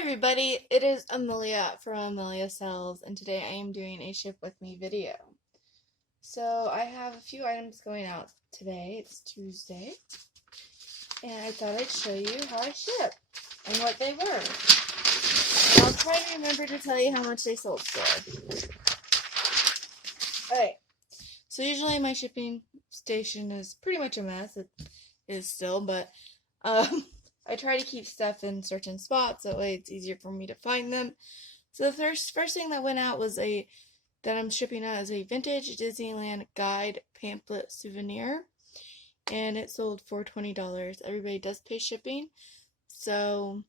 everybody, it is Amelia from Amelia Sells, and today I am doing a ship with me video. So I have a few items going out today. It's Tuesday, and I thought I'd show you how I ship and what they were. And I'll try to remember to tell you how much they sold for. Alright, so usually my shipping station is pretty much a mess. It is still, but I try to keep stuff in certain spots, that way it's easier for me to find them. So the first thing that went out was that I'm shipping out is a vintage Disneyland guide pamphlet souvenir, and it sold for $20. Everybody does pay shipping, so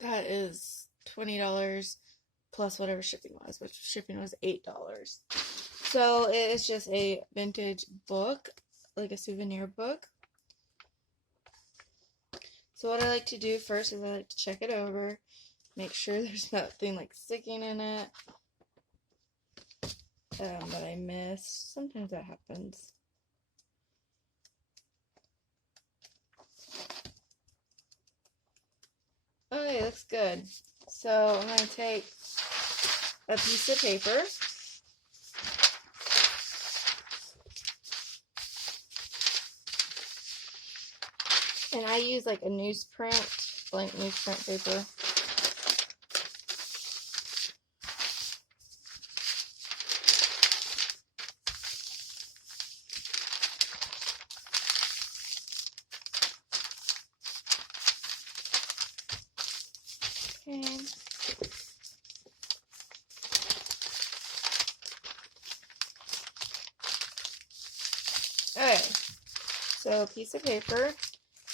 that is $20 plus whatever shipping was, which shipping was $8. So it is just a vintage book, like a souvenir book. So what I like to do first is I like to check it over, make sure there's nothing like sticking in it that I missed. Sometimes that happens. Okay, looks good. So I'm going to take a piece of paper. And I use like a newsprint, blank newsprint paper. Okay. Alright, so a piece of paper.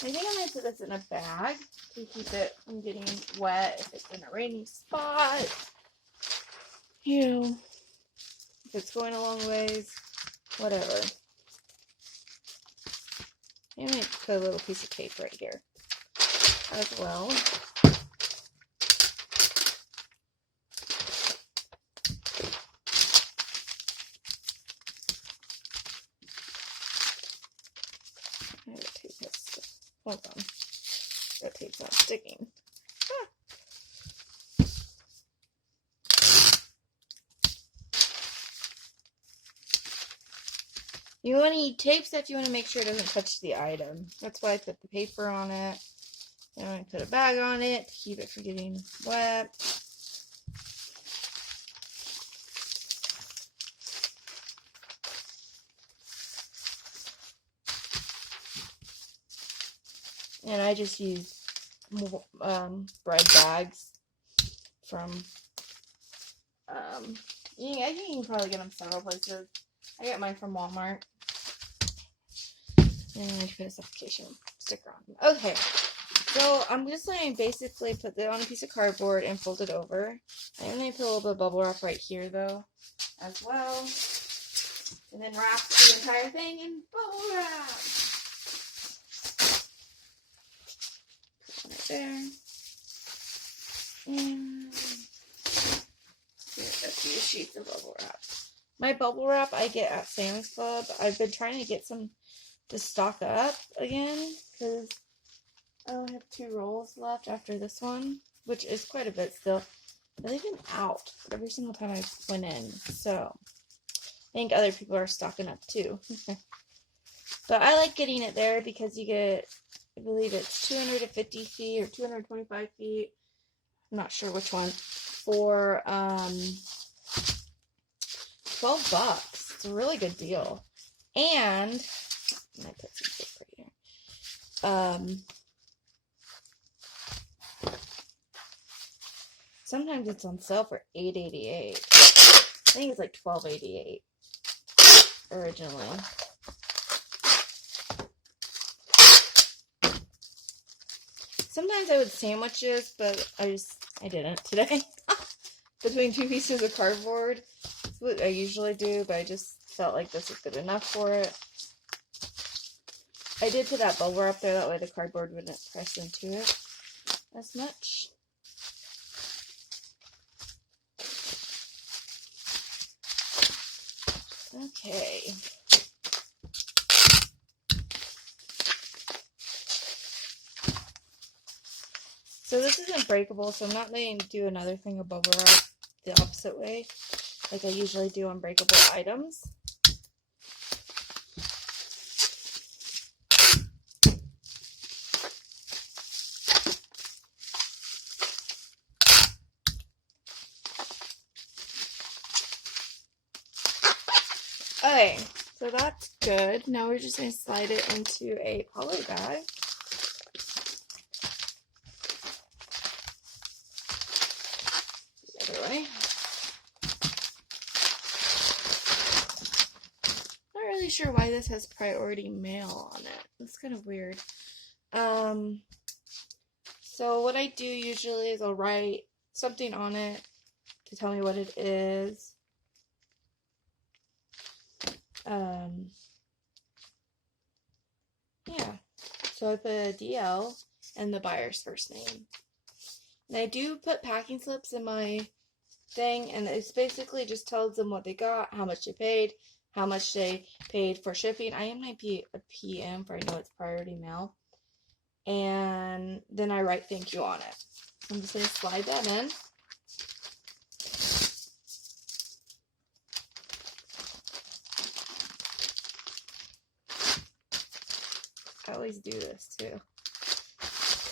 I think I'm going to put this in a bag to keep it from getting wet if it's in a rainy spot. You know, if it's going a long ways, whatever. I'm going to put a little piece of tape right here as well. Hold on. That tape's not sticking. Ah. You want to use tape stuff, you want to make sure it doesn't touch the item. That's why I put the paper on it. And I put a bag on it to keep it from getting wet. And I just use bread bags from, I think you can probably get them several places. I get mine from Walmart. And I put a suffocation sticker on. Okay, so I'm just going to basically put it on a piece of cardboard and fold it over. I'm going to put a little bit of bubble wrap right here, though, as well. And then wrap the entire thing in bubble wrap. Right there. And here's a few sheets of bubble wrap. My bubble wrap I get at Sam's Club. I've been trying to get some to stock up again because I only have 2 rolls left after this one, which is quite a bit still. But they've been out every single time I went in, so I think other people are stocking up too. But I like getting it there because you get, I believe it's 250 feet or 225 feet. I'm not sure which one. For $12. It's a really good deal. And I put some tape right here. Sometimes it's on sale for $8.88. I think it's like $12.88 originally. Sometimes I would sandwich this, but I didn't today. Between 2 pieces of cardboard. That's what I usually do, but I just felt like this was good enough for it. I did put that bubble wrap there, that way the cardboard wouldn't press into it as much. Okay. So this isn't breakable, so I'm not going to do another thing of bubble wrap the opposite way, like I usually do on breakable items. Okay, so that's good. Now we're just going to slide it into a poly bag. The other way. Not really sure why this has priority mail on it. That's kind of weird. So what I do usually is I'll write something on it to tell me what it is. Yeah, so I put a DL and the buyer's first name. And I do put packing slips in my thing, and it basically just tells them what they got, how much they paid, how much they paid for shipping. I am my PM for I know it's priority mail. And then I write thank you on it. I'm just going to slide that in. I always do this too.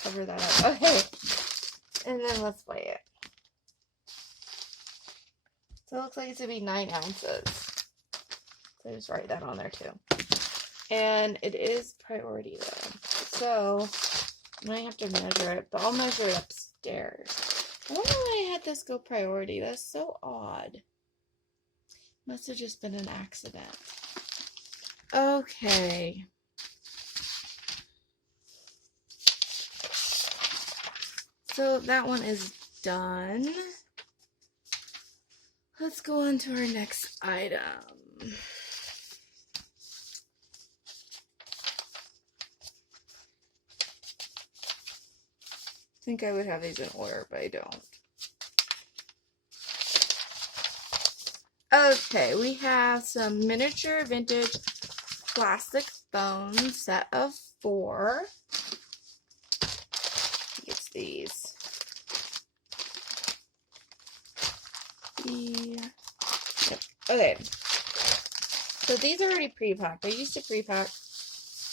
Cover that up. Okay. And then let's weigh it. So it looks like it's going to be 9 ounces. So I just write that on there too. And it is priority though. So I might have to measure it, but I'll measure it upstairs. I wonder why I had this go priority. That's so odd. Must have just been an accident. Okay. So that one is done. Let's go on to our next item. I think I would have these in order, but I don't. Okay, we have some miniature vintage plastic phone set of 4. It's these. Yep. Okay. So these are already pre-packed. I used to pre-pack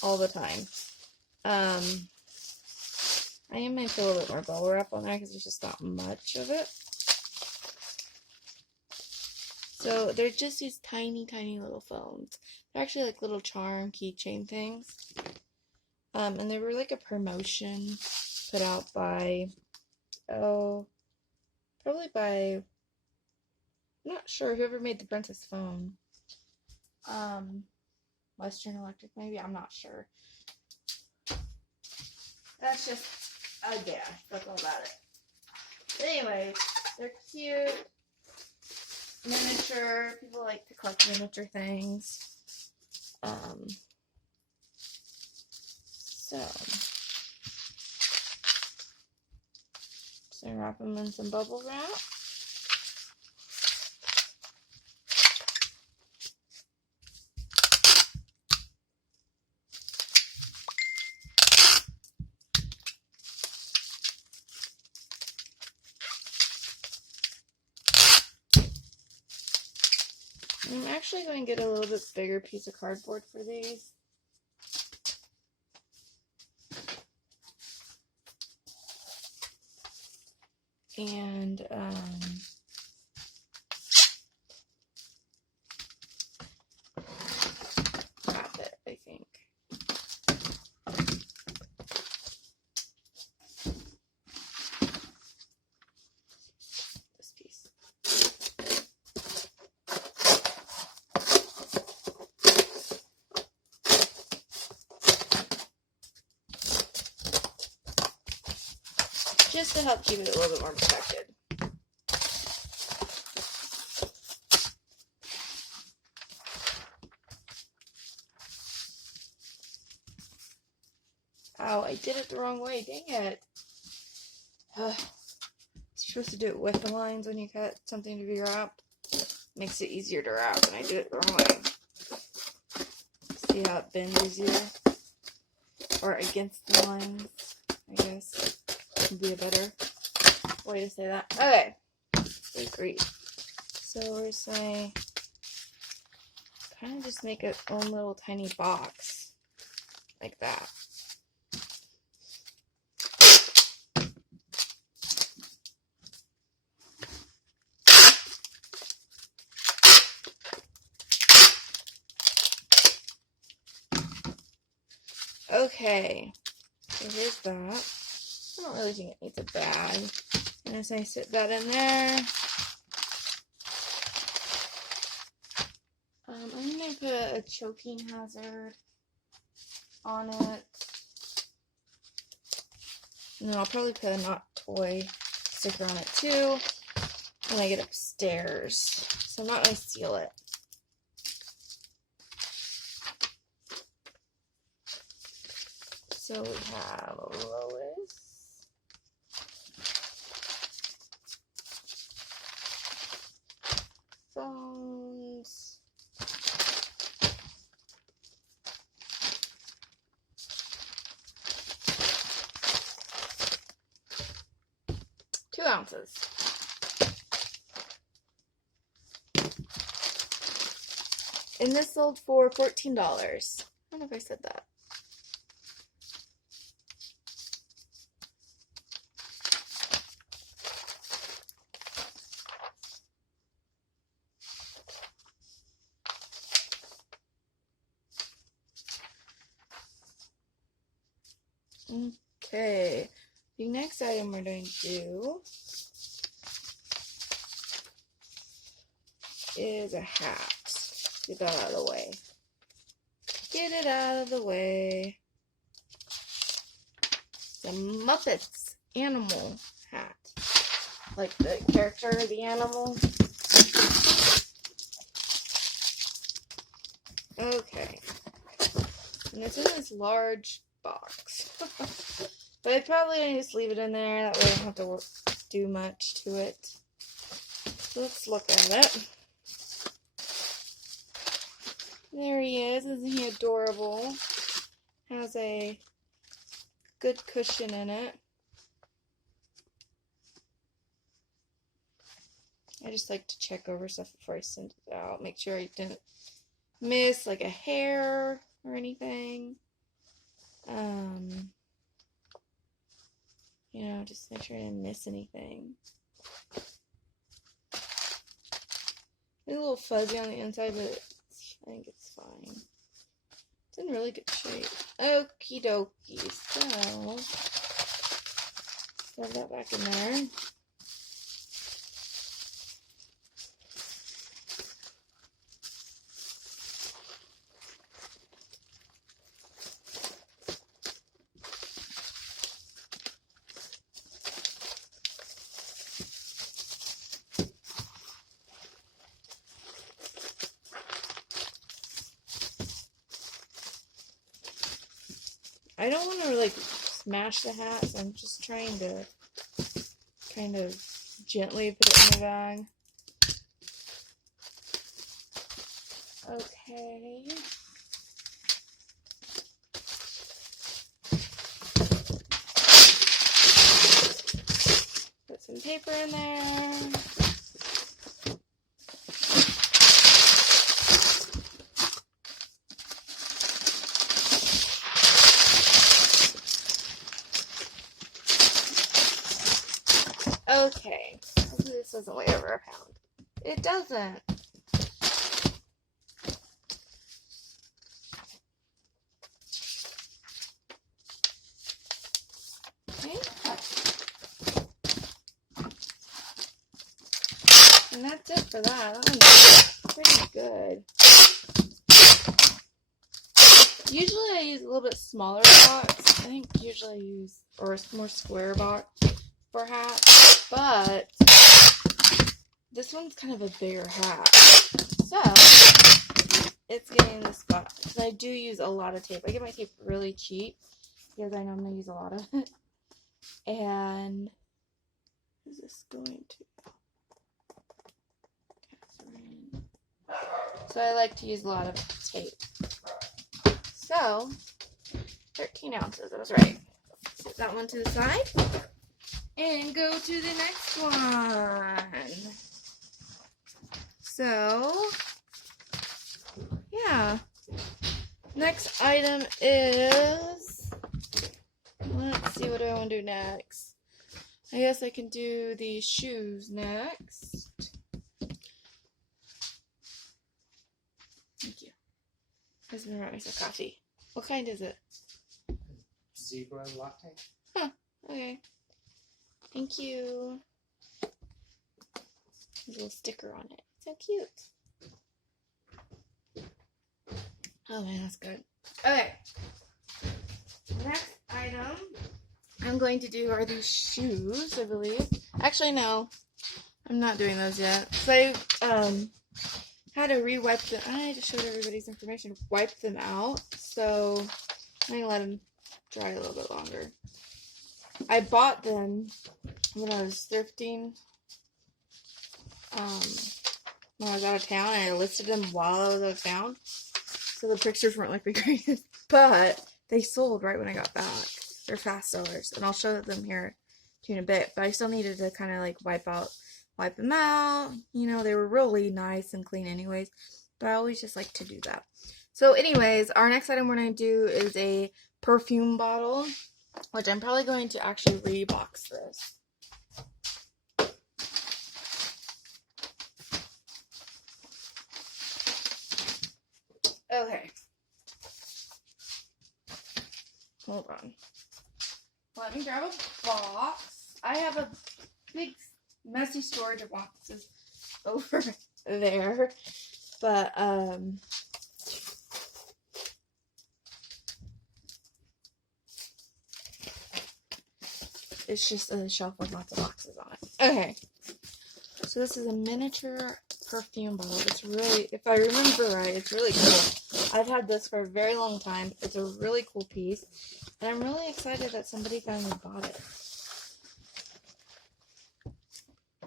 all the time. I am going to put a little bit more bubble wrap on there because there's just not much of it. So they're just these tiny, tiny little phones. They're actually like little charm keychain things. And they were like a promotion put out by, probably by, I'm not sure, whoever made the Princess phone. Western Electric maybe, I'm not sure. That's just a guess, that's all about it. But anyway, they're cute, miniature, people like to collect miniature things. So wrap them in some bubble wrap. I'm actually going to get a little bit bigger piece of cardboard for these. And wrap it, I think. This piece. Just to help keep it a little bit more protected. Ow, I did it the wrong way, dang it. You're supposed to do it with the lines when you cut something to be wrapped. Makes it easier to wrap, and I did it the wrong way. See how it bends easier? Or against the lines, I guess. would be a better way to say that. Okay. Agreed. So we're saying kind of just make its own little tiny box. Like that. Okay, so here's that. I don't really think it needs a bag. And as I sit that in there, I'm going to put a choking hazard on it. And then I'll probably put a not toy sticker on it too when I get upstairs. So I'm not going to seal it. So we have Lois, phones, $2 ounces. And this sold for $14. I don't know if I said that. Okay, the next item we're going to do is a hat. Get that out of the way. Get it out of the way. The Muppets Animal Hat. Like the character, the animal. Okay. And it's in this large box. But I probably just leave it in there. That way I don't have to do much to it. So let's look at it. There he is. Isn't he adorable? Has a good cushion in it. I just like to check over stuff before I send it out. Make sure I didn't miss like a hair or anything. You know, just make sure I didn't miss anything. It's a little fuzzy on the inside, but I think it's fine. It's in really good shape. Okie dokie. So, throw that back in there. I don't want to like smash the hat, so I'm just trying to kind of gently put it in the bag. Okay. Put some paper in there. Okay, hopefully this doesn't weigh over a pound. It doesn't. Okay. And that's it for that. That one's pretty good. Usually I use a little bit smaller box. I think usually I use, or a more square box for hats, but this one's kind of a bigger hat. So, it's getting this spot. So I do use a lot of tape. I get my tape really cheap because I normally use a lot of it. And who's this going to? Catherine. So I like to use a lot of tape. So, 13 ounces. I was right. Set that one to the side. and go to the next one. So, yeah. Next item is, let's see, what do I want to do next? I guess I can do these shoes next. Thank you. This is my coffee. What kind is it? Zebra latte. Huh, okay. Thank you. There's a little sticker on it. So cute. Oh man, that's good. Okay. Next item I'm going to do are these shoes, I believe. Actually, no. I'm not doing those yet. So I had to re-wipe them. I just showed everybody's information. Wipe them out. So I'm going to let them dry a little bit longer. I bought them when I was thrifting. When I was out of town, and I listed them while I was out of town. So the pictures weren't like the greatest, but they sold right when I got back. They're fast sellers, and I'll show them here to you in a bit. But I still needed to kind of like wipe them out. You know, they were really nice and clean anyways, but I always just like to do that. So anyways, our next item we're going to do is a perfume bottle, which I'm probably going to actually rebox this. Okay. Hold on. Let me grab a box. I have a big, messy storage of boxes over there. But, it's just a shelf with lots of boxes on it. Okay. So this is a miniature perfume bottle. It's really, if I remember right, it's really cool. I've had this for a very long time. It's a really cool piece. And I'm really excited that somebody finally bought it.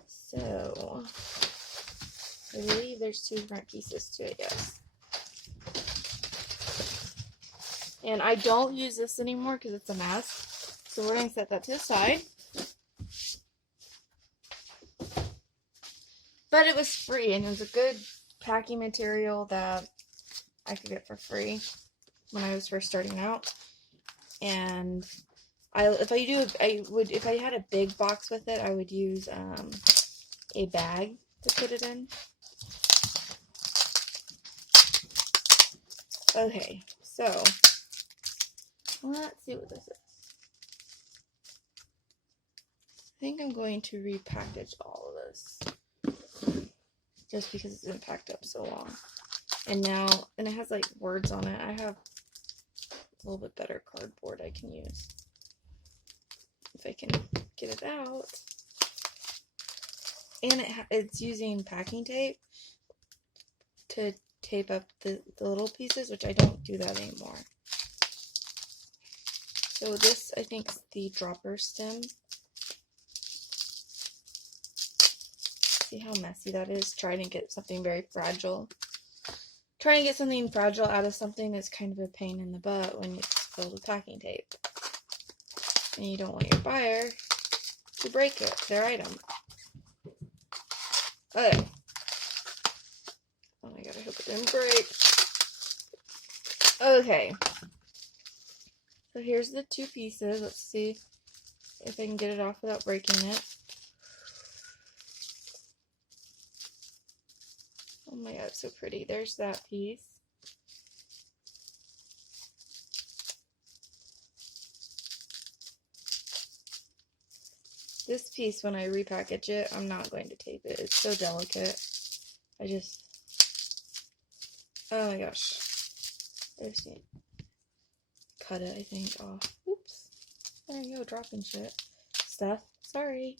So, I believe there's 2 different pieces to it, yes. And I don't use this anymore because it's a mess. So we're going to set that to the side. But it was free, and it was a good packing material that I could get for free when I was first starting out. And if I had a big box with it, I would use a bag to put it in. Okay, so let's see what this is. I think I'm going to repackage all of this, just because it's been packed up so long. And it has like words on it. I have a little bit better cardboard I can use if I can get it out. And it's using packing tape to tape up the little pieces, which I don't do that anymore. So this, I think, is the dropper stem. See how messy that is? Trying to get something very fragile. Trying to get something fragile out of something is kind of a pain in the butt when it's filled with packing tape. And you don't want your buyer to break their item. Okay. Oh my god, I hope it didn't break. Okay. So here's the 2 pieces. Let's see if I can get it off without breaking it. Oh my god, it's so pretty. There's that piece. This piece, when I repackage it, I'm not going to tape it. It's so delicate. Oh my gosh. I just need to cut it, I think, off. Oops. There you go, dropping stuff. Sorry.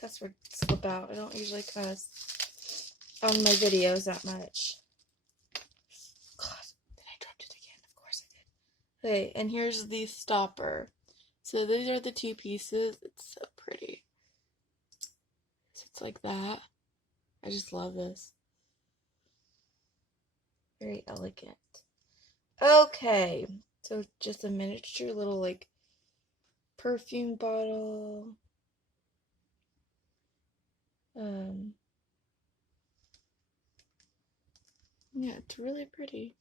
Cuss word slip out. I don't usually cuss on my videos that much. God, then I dropped it again. Of course I did. Okay, and here's the stopper. So these are the 2 pieces. It's so pretty. So it's like that. I just love this. Very elegant. Okay, so just a miniature little like Perfume Bottle. Yeah, it's really pretty.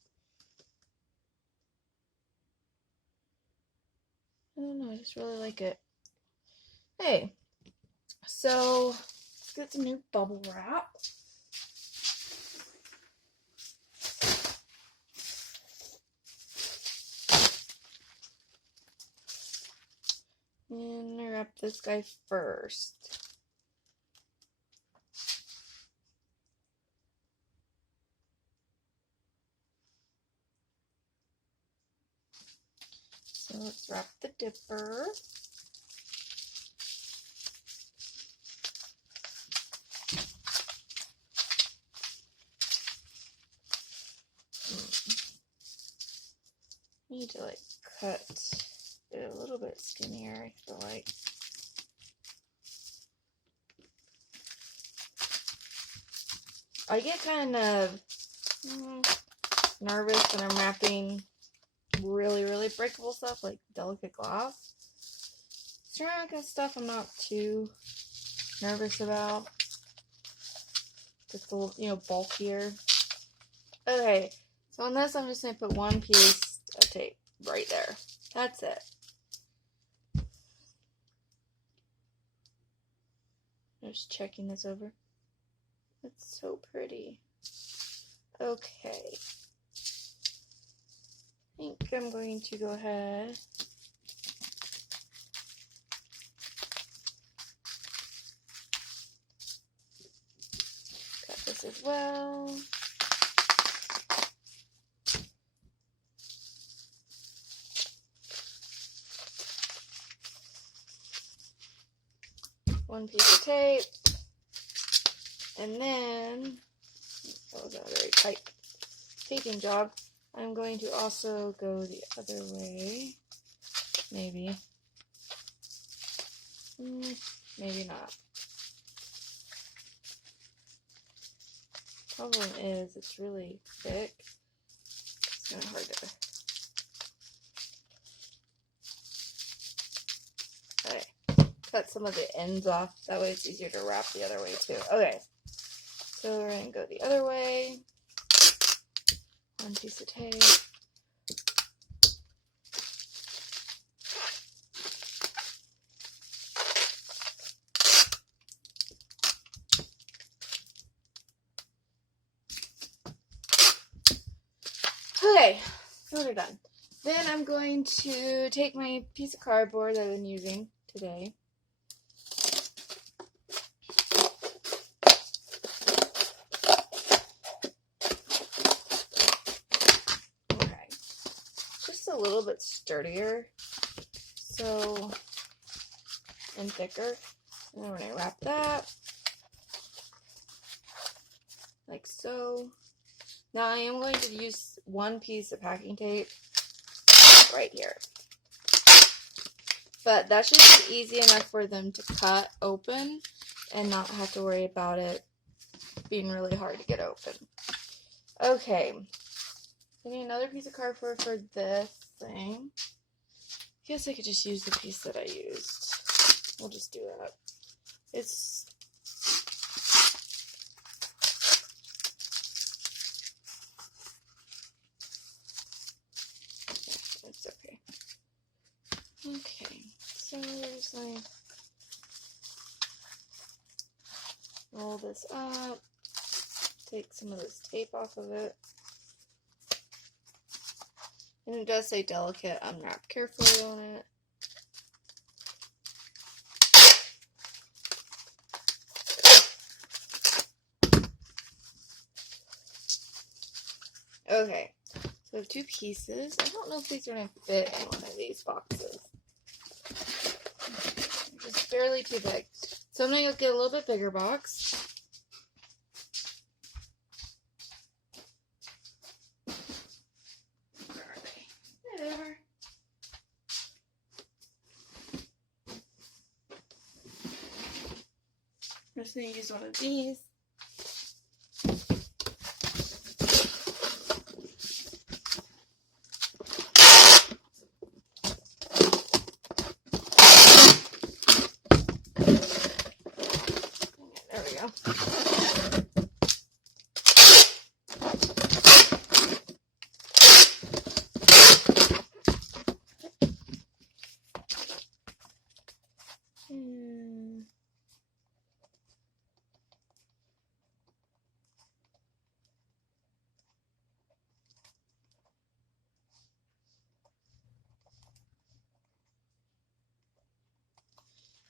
I don't know, I just really like it. Hey, so let's get some new bubble wrap. And I wrap this guy first. So let's wrap the dipper. I need to like cut it a little bit skinnier, I feel like. I get kind of nervous when I'm wrapping really, really breakable stuff like delicate glass. Ceramic stuff I'm not too nervous about. Just a little, you know, bulkier. Okay, so on this I'm just going to put one piece of tape right there. That's it. I'm just checking this over. It's so pretty. Okay. I think I'm going to go ahead cut this as well. One piece of tape. And then, that was a very tight taping job. I'm going to also go the other way. Maybe. Maybe not. Problem is, it's really thick. It's kind of hard to... Okay. Cut some of the ends off. That way it's easier to wrap the other way too. Okay. So we're going to go the other way. One piece of tape. Okay, so we're done. Then I'm going to take my piece of cardboard that I've been using today. Okay, just a little bit sturdier, so, and thicker. And then we're going to wrap that, like so. Now I am going to use one piece of packing tape right here. But that should be easy enough for them to cut open and not have to worry about it being really hard to get open. Okay. I need another piece of cardboard for this thing. I guess I could just use the piece that I used. We'll just do that. It's... It's okay. Okay, so there's like... Roll this up. Take some of this tape off of it. And it does say delicate. Unwrap carefully on it. Okay, so I have two pieces. I don't know if these are going to fit in one of these boxes. Just barely too big. So I'm going to get a little bit bigger box. Where are they? There they are. I'm just going to use one of these. go.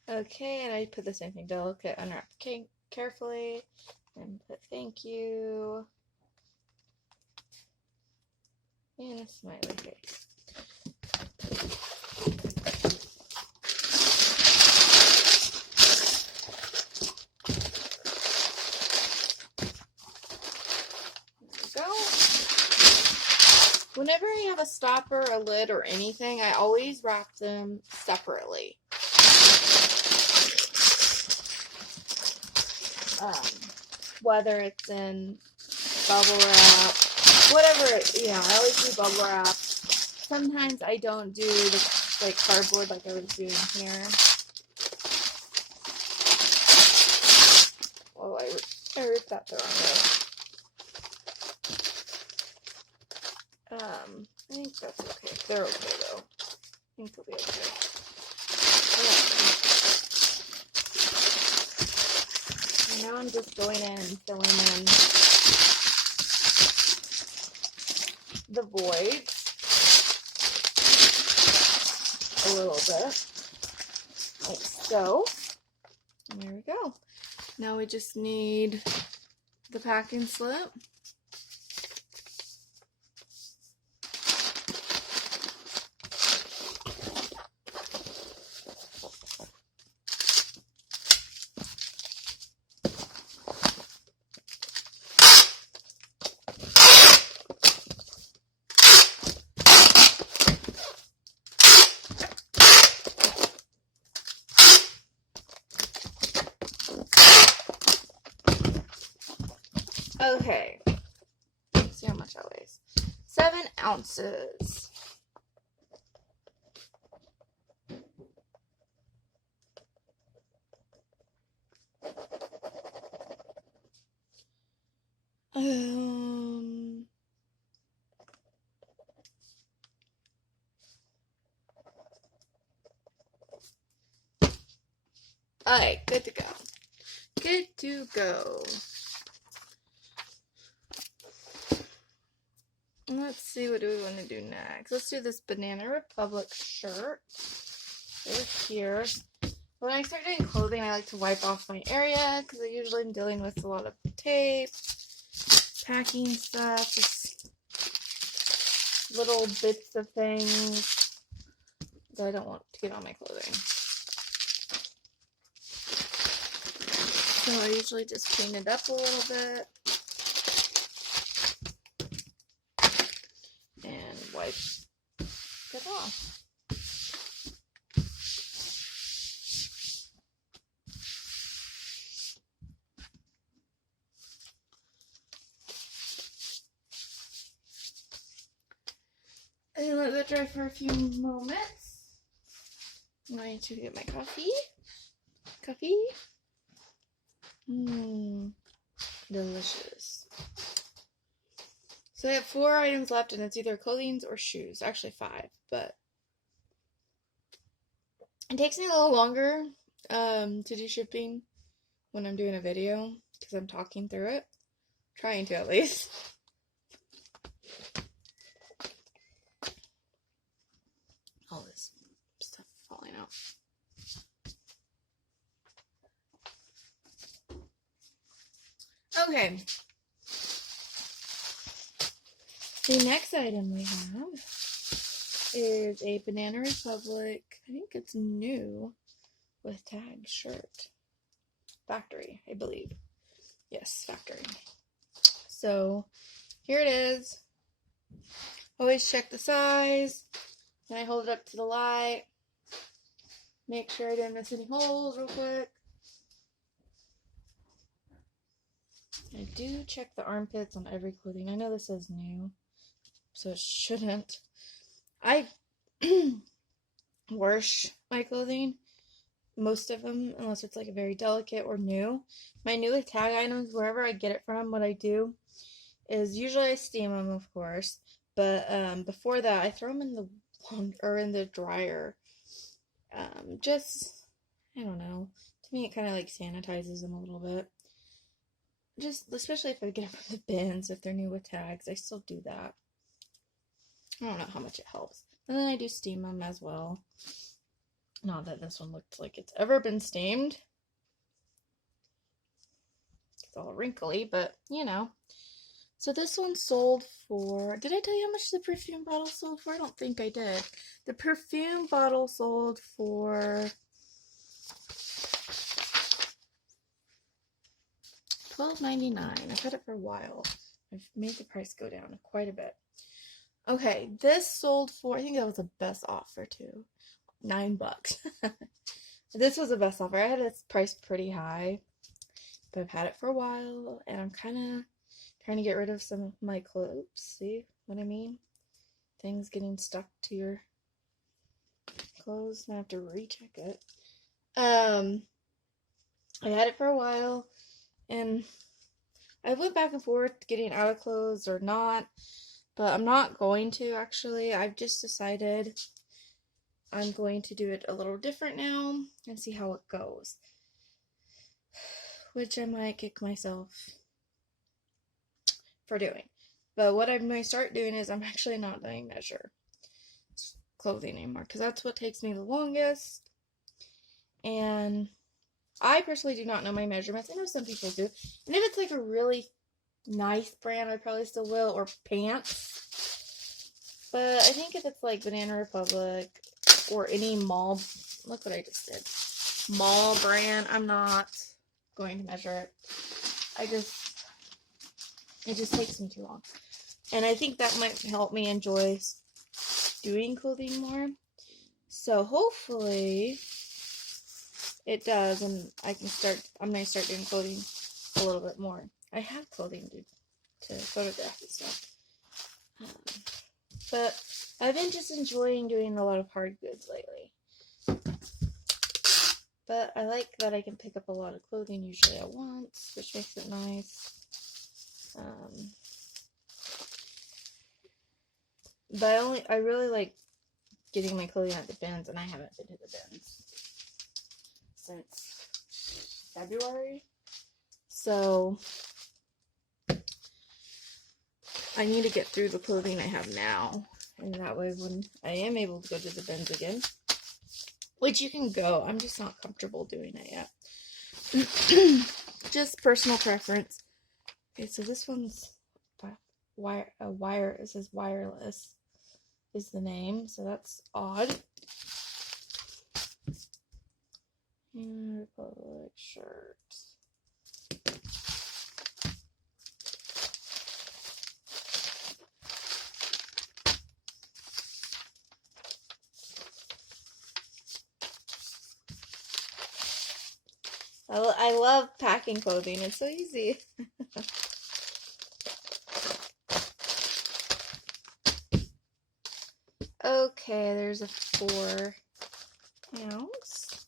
Okay, and I put the same thing, delicate, unwrap carefully, and put thank you, and a smiley face. There we go. Whenever I have a stopper, a lid, or anything, I always wrap them separately. Whether it's in bubble wrap, whatever, I always do bubble wrap. Sometimes I don't do the cardboard like I was doing here. Oh, I ripped that the wrong way. I think that's okay. They're okay though. I think they'll be okay. Now I'm just going in and filling in the voids a little bit, like so. And there we go. Now we just need the packing slip. Okay, let's see how much that weighs. 7 ounces. Alright, good to go. Good to go. Let's see, what do we want to do next? Let's do this Banana Republic shirt. Over here. When I start doing clothing, I like to wipe off my area because I usually am dealing with a lot of tape, packing stuff, just little bits of things that I don't want to get on my clothing. So I usually just clean it up a little bit and wipe it off. And let that dry for a few moments. I'm going to get my coffee. Delicious. So I have 4 items left, and it's either clothing or shoes. Actually 5, but it takes me a little longer to do shipping when I'm doing a video because I'm talking through it. Trying to, at least. All this stuff falling out. Okay. The next item we have is a Banana Republic, I think it's new, with tag shirt. Factory, I believe. Yes, factory. So, here it is. Always check the size. Then I hold it up to the light. Make sure I didn't miss any holes real quick. I do check the armpits on every clothing. I know this is new, so it shouldn't. I wash my clothing most of them, unless it's like a very delicate or new. My new tag items, wherever I get it from, what I do is usually I steam them, of course, but before that I throw them in the or in the dryer. Just I don't know. To me, it kind of like sanitizes them a little bit. Just especially if I get them from the bins, if they're new with tags, I still do that. I don't know how much it helps. And then I do steam them as well. Not that this one looks like it's ever been steamed. It's all wrinkly, but you know. So this one sold for... Did I tell you how much the perfume bottle sold for? I don't think I did. The perfume bottle sold for $12.99. I've had it for a while. I've made the price go down quite a bit. Okay, this sold for... I think that was the best offer too. $9. This was the best offer. I had its price pretty high, but I've had it for a while, and I'm kind of trying to get rid of some of my clothes. See what I mean? Things getting stuck to your clothes, and I have to recheck it. I had it for a while, and I went back and forth getting out of clothes or not, but I'm not going to actually. I've just decided I'm going to do it a little different now and see how it goes. Which I might kick myself for doing. But what I'm going to start doing is I'm actually not doing measure clothing anymore, because that's what takes me the longest. And I personally do not know my measurements. I know some people do. And if it's like a really nice brand, I probably still will, or pants. But I think if it's like Banana Republic or any mall, look what I just did, mall brand, I'm not going to measure it. It just takes me too long. And I think that might help me enjoy doing clothing more. So hopefully it does, and I'm going to start doing clothing a little bit more. I have clothing to photograph and stuff. But I've been just enjoying doing a lot of hard goods lately. But I like that I can pick up a lot of clothing usually at once, which makes it nice. But I really like getting my clothing at the bins, and I haven't been to the bins since February. So I need to get through the clothing I have now, and that way when I am able to go to the bins again, which you can go, I'm just not comfortable doing it yet. Just personal preference. Okay, so this one's it says wireless is the name, so that's odd. Republic shirt. I love packing clothing. It's so easy. Okay, there's a 4 ounce.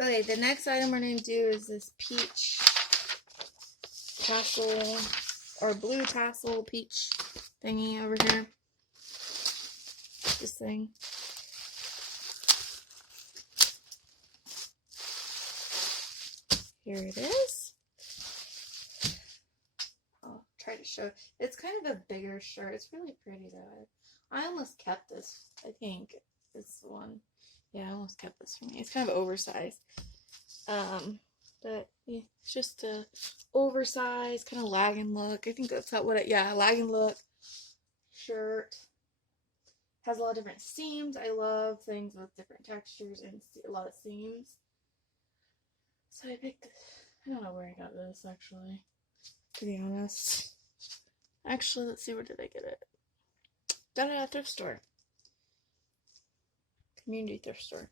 Okay, the next item we're going to do is this peach tassel, or blue tassel peach thingy over here. This thing. Here it is. I'll try to show. It's kind of a bigger shirt. It's really pretty though. I almost kept this. I think it's the one. Yeah, I almost kept this for me. It's kind of oversized. But yeah, it's just a oversized kind of lagging look. I think that's lagging look shirt. Has a lot of different seams. I love things with different textures and a lot of seams. So I picked, I don't know where I got this actually, to be honest. Actually, let's see, where did I get it? Got it at a thrift store. Community thrift store.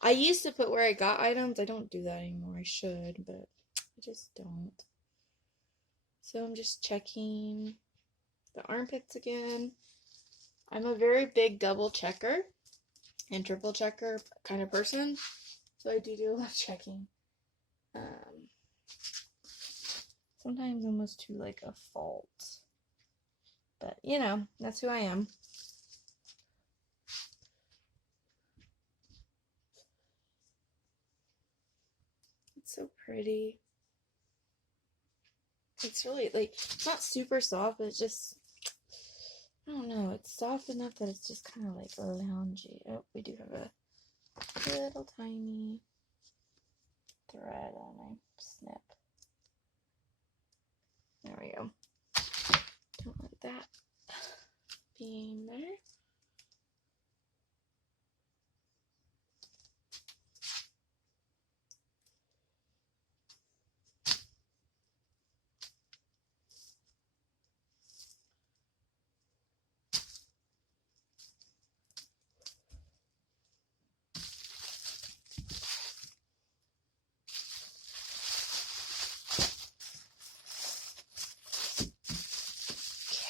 I used to put where I got items. I don't do that anymore. I should, but I just don't. So I'm just checking the armpits again. I'm a very big double checker and triple checker kind of person, so I do a lot of checking. Sometimes almost to like a fault, but you know, that's who I am. It's so pretty. It's really like, it's not super soft, but it's just, I don't know, it's soft enough that it's just kind of like loungy. Oh, we do have a little tiny thread on my snip. There we go. Don't want that being there.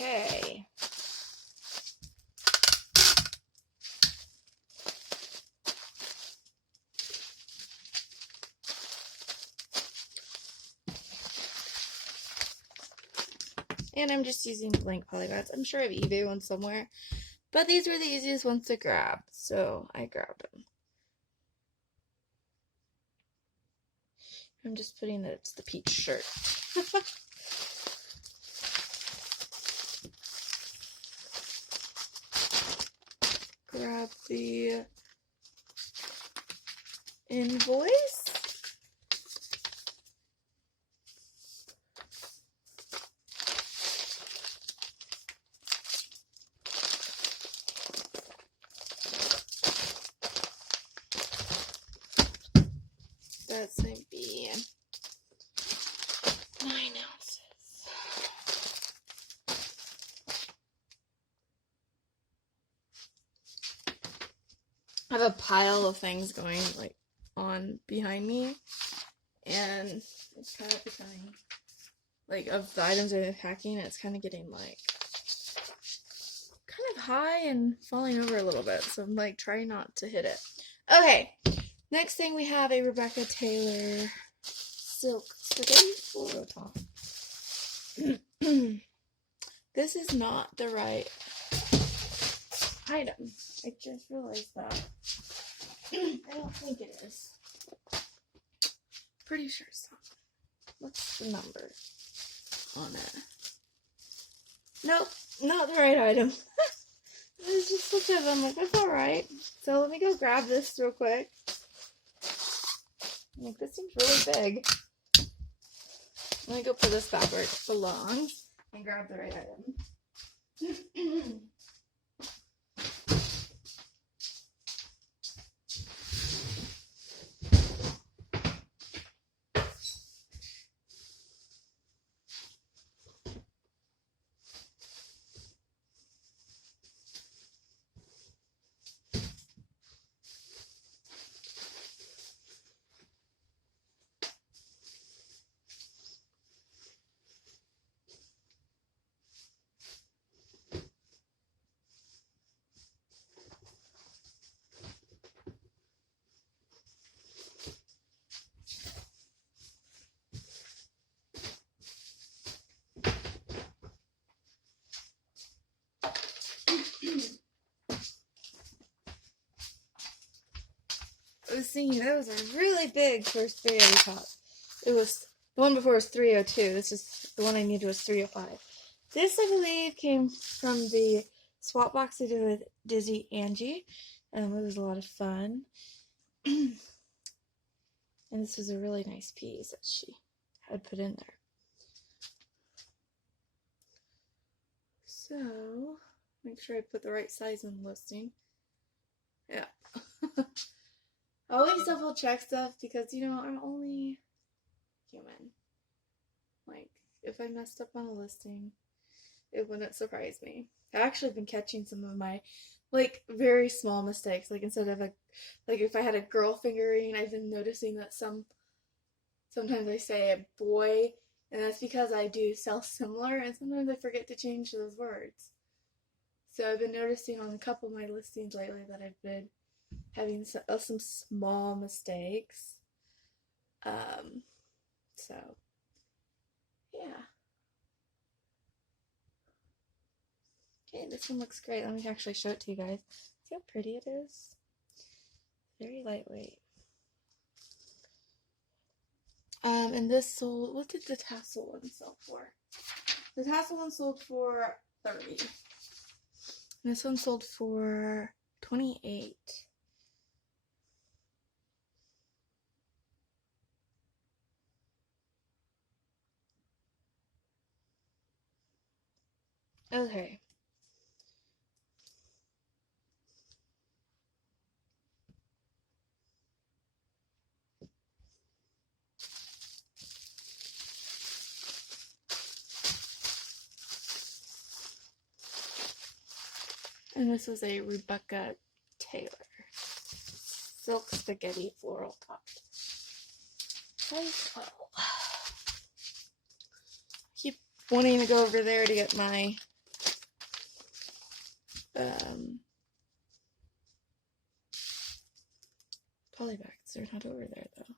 Okay. And I'm just using blank polygons. I'm sure I have eBay ones somewhere, but these were the easiest ones to grab, so I grabbed them. I'm just putting that it's the peach shirt. Grab the invoice. That's going to be 9 ounces. I have a pile of things going like on behind me, and it's kind of becoming like, of the items I've been packing, it's kind of getting like kind of high and falling over a little bit, so I'm like trying not to hit it. Okay, next thing we have a Rebecca Taylor silk spaghetti floral top. This is not the right item. I just realized that. I don't think it is. Pretty sure it's not. What's the number on it? Nope, not the right item. There's just such a, I'm like, that's alright. So let me go grab this real quick. I'm like, this seems really big. Let me go put this back where it belongs and grab the right item. I was thinking that was a really big first 380 top. It was, the one before was 302. This is, the one I needed was 305. This, I believe, came from the swap box I did with Dizzy Angie. It was a lot of fun. And this was a really nice piece that she had put in there. So, make sure I put the right size in the listing. Yeah. I always double check stuff because, you know, I'm only human. Like, if I messed up on a listing, it wouldn't surprise me. I've actually been catching some of my, like, very small mistakes. Like, instead of like if I had a girl fingering, I've been noticing that some sometimes I say a boy, and that's because I do sell similar, and sometimes I forget to change those words. So I've been noticing on a couple of my listings lately that I've been having some small mistakes. So, yeah. Okay, this one looks great. Let me actually show it to you guys. See how pretty it is? Very lightweight. And this sold, what did the tassel one sell for? The tassel one sold for $30. And this one sold for $28. Okay. And this was a Rebecca Taylor silk spaghetti floral top. Size 12. Keep wanting to go over there to get my polybags. They're not over there though.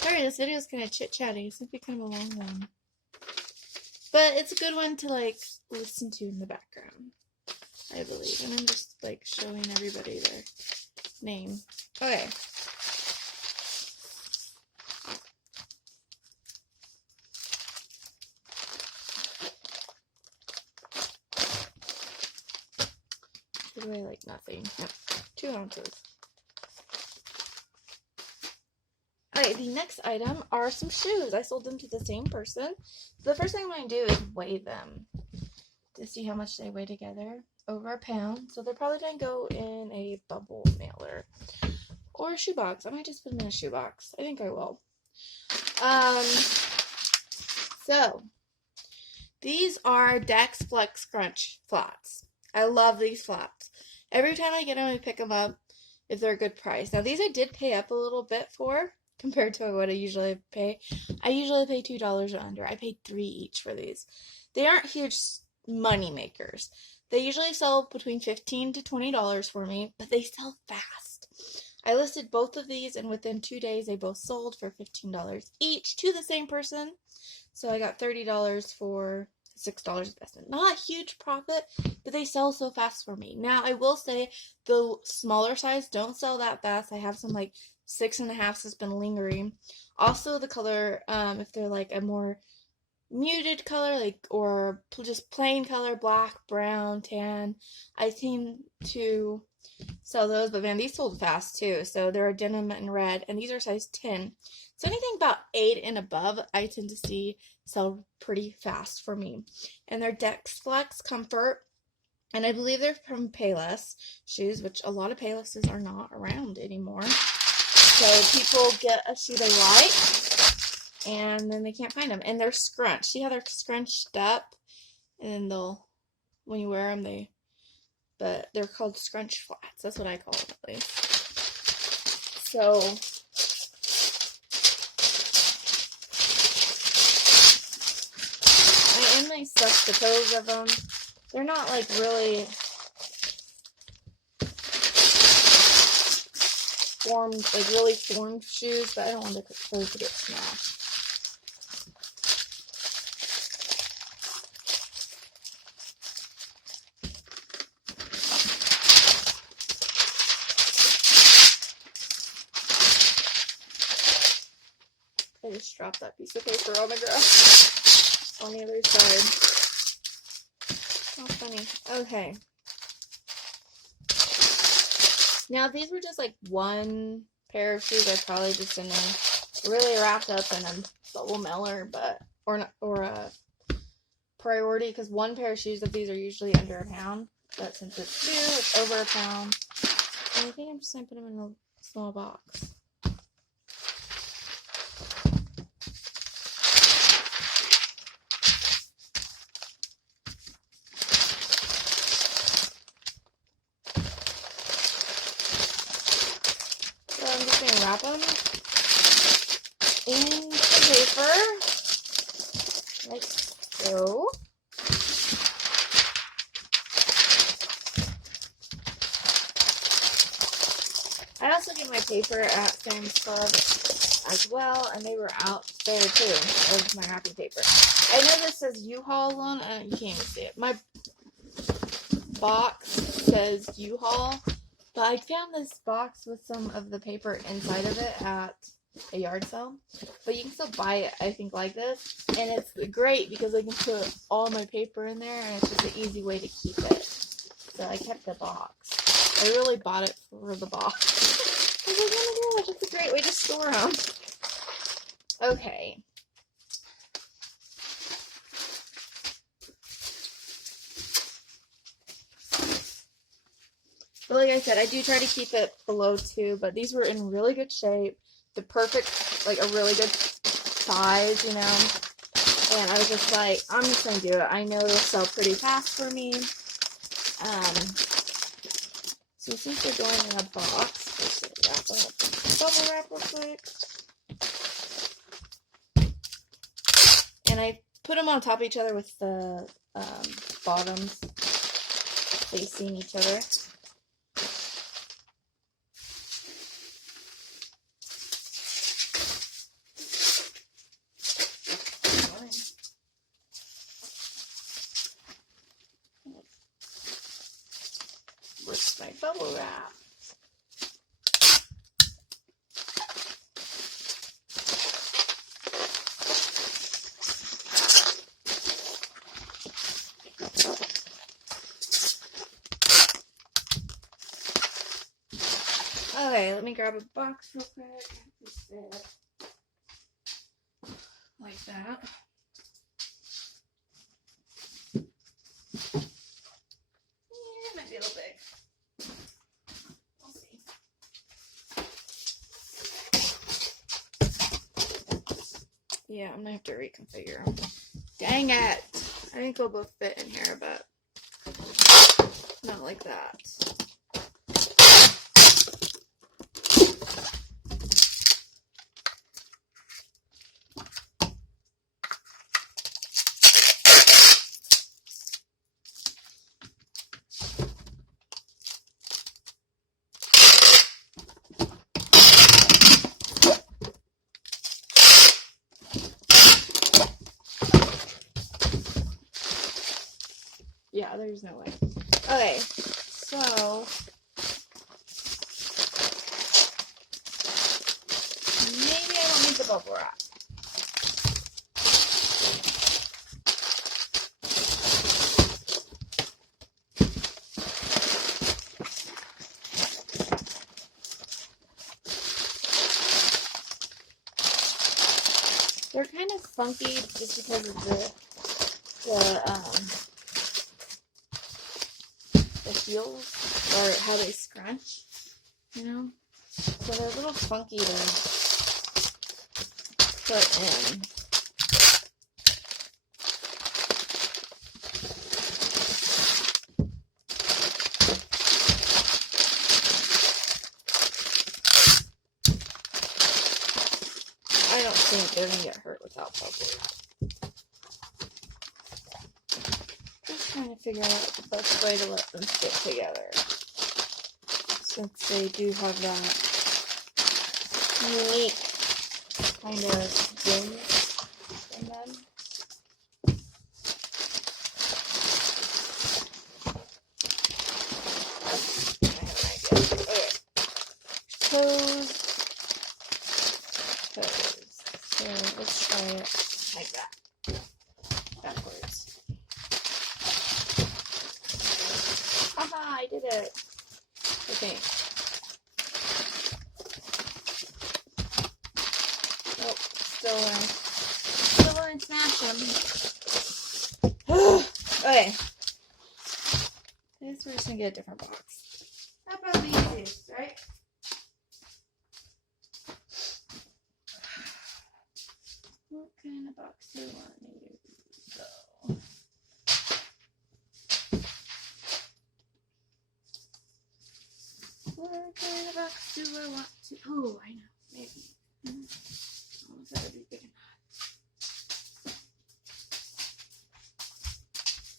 Sorry, this video is kind of chit-chatty. It's going to be kind of a long one. But it's a good one to, like, listen to in the background, I believe. And I'm just, like, showing everybody their name. Okay. Should weigh, like, nothing. Yep. 2 ounces. Alright, the next item are some shoes. I sold them to the same person. So the first thing I'm going to do is weigh them to see how much they weigh together. Over a pound. So they're probably going to go in a bubble mailer or a shoebox. I might just put them in a shoebox. I think I will. So these are Dex Flex Crunch flats. I love these flats. Every time I get them, I pick them up if they're a good price. Now these I did pay up a little bit for compared to what I usually pay. I usually pay $2 or under. I paid $3 each for these. They aren't huge money makers. They usually sell between $15 to $20 for me, but they sell fast. I listed both of these, and within 2 days, they both sold for $15 each to the same person. So I got $30 for $6 investment. Not a huge profit, but they sell so fast for me. Now, I will say the smaller size don't sell that fast. I have some like 6.5 that's been lingering. Also, the color, if they're like a more muted color, like, or just plain color, black, brown, tan, I seem to sell those, but man, these sold fast too. So they're a denim and red, and these are size 10. So anything about 8 and above, I tend to see sell pretty fast for me. And they're Dex Flex Comfort, and I believe they're from Payless shoes, which a lot of Paylesses are not around anymore. So people get a shoe they like, and then they can't find them. And they're scrunched. See how they're scrunched up? And then they'll, when you wear them, but they're called scrunch flats. That's what I call them, at least. So, I only suck the toes of them. They're not like really formed shoes, but I don't want the toes to get smashed. I just dropped that piece of paper on the ground on the other side. How funny. Okay. Now, these were just like one pair of shoes. I probably just in a really wrapped up in a bubble mailer, but or a priority, because one pair of shoes of these are usually under a pound. But since it's 2, it's over a pound. And I think I'm just gonna put them in a small box. wrap them in the paper, like so. I also get my paper at Sam's Club as well, and they were out there too, of my wrapping paper. I know this says U-Haul on, you can't even see it. My box says U-Haul, but I found this box with some of the paper inside of it at a yard sale. But you can still buy it, I think, like this. And it's great because I can put all my paper in there, and it's just an easy way to keep it. So I kept the box. I really bought it for the box. I was like, oh my gosh, it's a great way to store them. Okay. But like I said, I do try to keep it below 2, but these were in really good shape. The perfect, like a really good size, you know. And I was just like, I'm just going to do it. I know it'll sell pretty fast for me. So since they're going in a box, let's wrap them up in bubble wrap real quick. And I put them on top of each other with the bottoms facing each other. With my bubble wrap. Okay, let me grab a box real quick. Just like that. Yeah, it might be a little big. We'll see. Yeah, I'm gonna have to reconfigure them. Dang it! I think they'll both fit in here, but not like that. Yeah, there's no way. Okay, so maybe I don't need the bubble wrap. They're kind of funky just because of the heels, or how they scrunch, you know? So they're a little funky to put in. I don't think they're gonna get hurt without bubble wrap. Just trying to figure out the best way to let them stick together, since they do have that unique kind of dings in them. I have an idea. Okay. Toes. So let's try it like that. Backwards. Haha, I did it. Okay. Nope, still gonna smash them. Okay. I guess we're just gonna get a different box. That probably easiest, right? What kind of box do you want to use? So, what kind of box do I want to? Oh, I know. That would be big enough.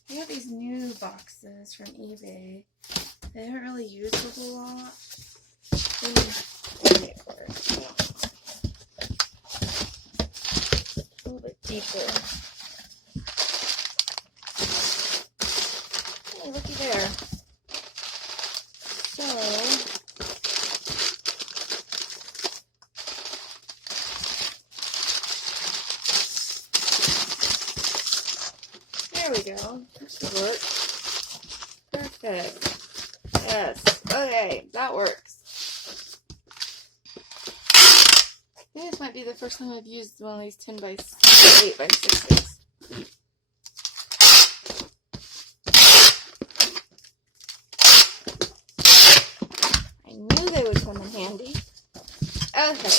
I got these new boxes from eBay. They haven't really used a whole lot. Maybe it works. A little bit deeper. Hey, looky there. So, there we go. That should work. Perfect. Yes. Okay, that works. I think this might be the first time I've used one of these 10 by 8 by 6s. I knew they would come in handy. Okay.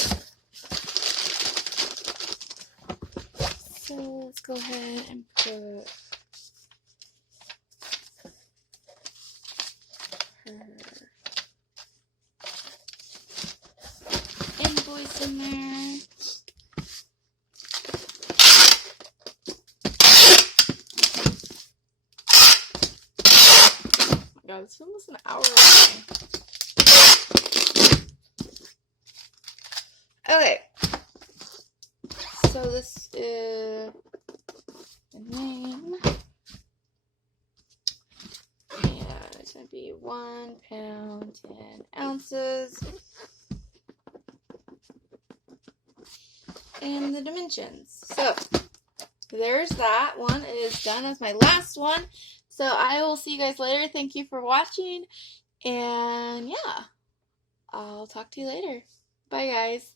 So let's go ahead and put her invoice in there. Oh my god, it's almost an hour long. Okay. So this is the name. And it's going to be 1 pound, 10 ounces. And the dimensions. So, there's that one. It is done. That's my last one. So, I will see you guys later. Thank you for watching. And, yeah. I'll talk to you later. Bye, guys.